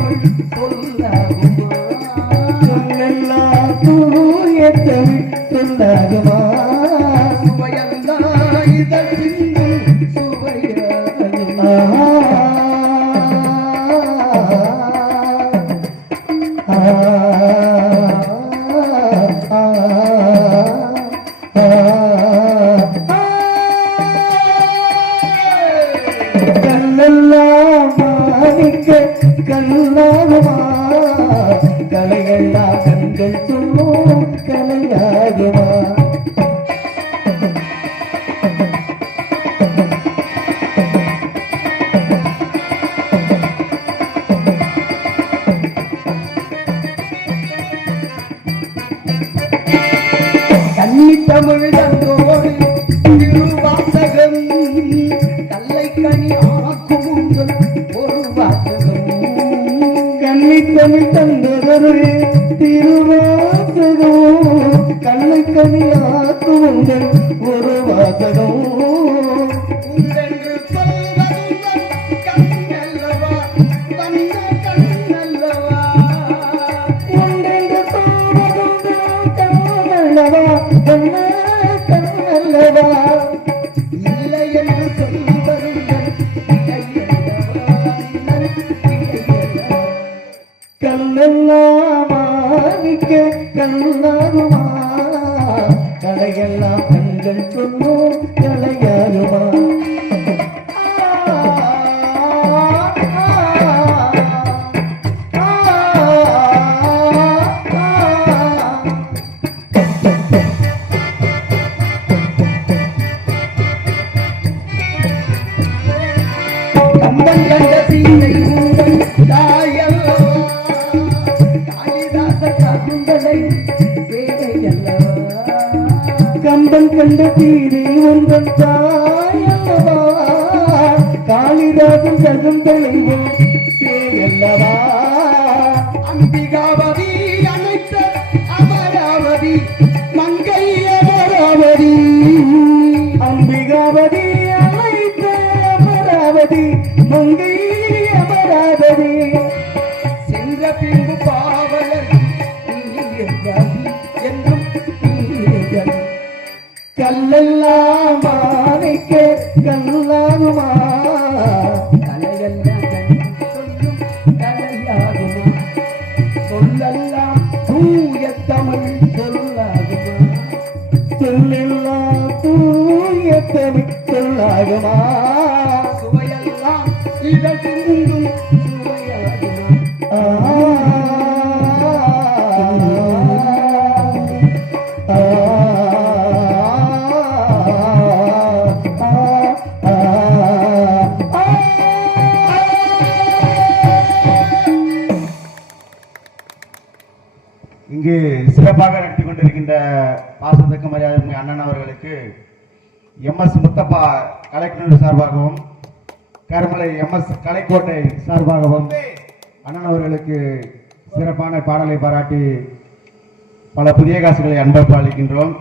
தமிழ் சொல்லாகுமா சொல்லெல்லாம் தூய தமிழ் சொல்லாகுமா சுவையெல்லாம் இதழ் சிந்தும் சுவையாகுமா கல்லெல்லாம் மாணிக்க கல்லாகுமா கலையெல்லாம் கண்கள் சொல்லும் கலையாகுமா கன்னித்தமிழ் தந்தோடு திருவாசகம் கல்லை கனி ஆக்கும் உங்கள் ஒரு வாசகம் கன்னித்தமிழ் தந்தோடு திருவாசகம் கல்லை கனி ஆக்கும் உங்கள் ஒரு வாசகம் இல்லை என்று சொல்வதுங்கள் கல்லெல்லாம் மாணிக்க கல்லாகுமா கலையெல்லாம் கண்கள் சொல்லும் கலையாகுமா கம்பன் கண்ட சீதை உங்கள் தாயல்லவா காளிதாசர் ககுந்தலை சேவையல்லவா கம்பன் கண்ட சீதை உங்கள் தாயல்லவா காளிதாசன் ககுந்தலை சேவையல்லவா அம்பிகாவதி அனைத்த அமராவதி மங்கை அமராவதி அம்பிகாவதி அனைத்த அமராவதி மங்கை அமராவதி சென்ற பின்பு பாவலர் என்றும் கல்லெல்லாம் மாணிக்க கல்லாகுமா கலையெல்லாம் சொல்லும் கலையாகுமா சொல்லெல்லாம் தூய தமிழ் சொல்லாகுமா சொல்லெல்லாம் தூய தமிழ் சொல்லாகுமா சுவையெல்லாம் இதழ் சிந்தும் சுவையாகுமா இங்கு சிறப்பாக நடத்தி கொண்டிருக்கின்ற பாசத்துக்கு மரியாதை அண்ணன் அவர்களுக்கு MS முத்தப்பா கலைக்குழு சார்பாகவும் கருமலை MS கலைக்கோட்டை சார்பாகவும் அண்ணன் அவர்களுக்கு சிறப்பான பாடலை பாராட்டி பல புதிய காசுகளை அன்பளிக்கின்றோம்.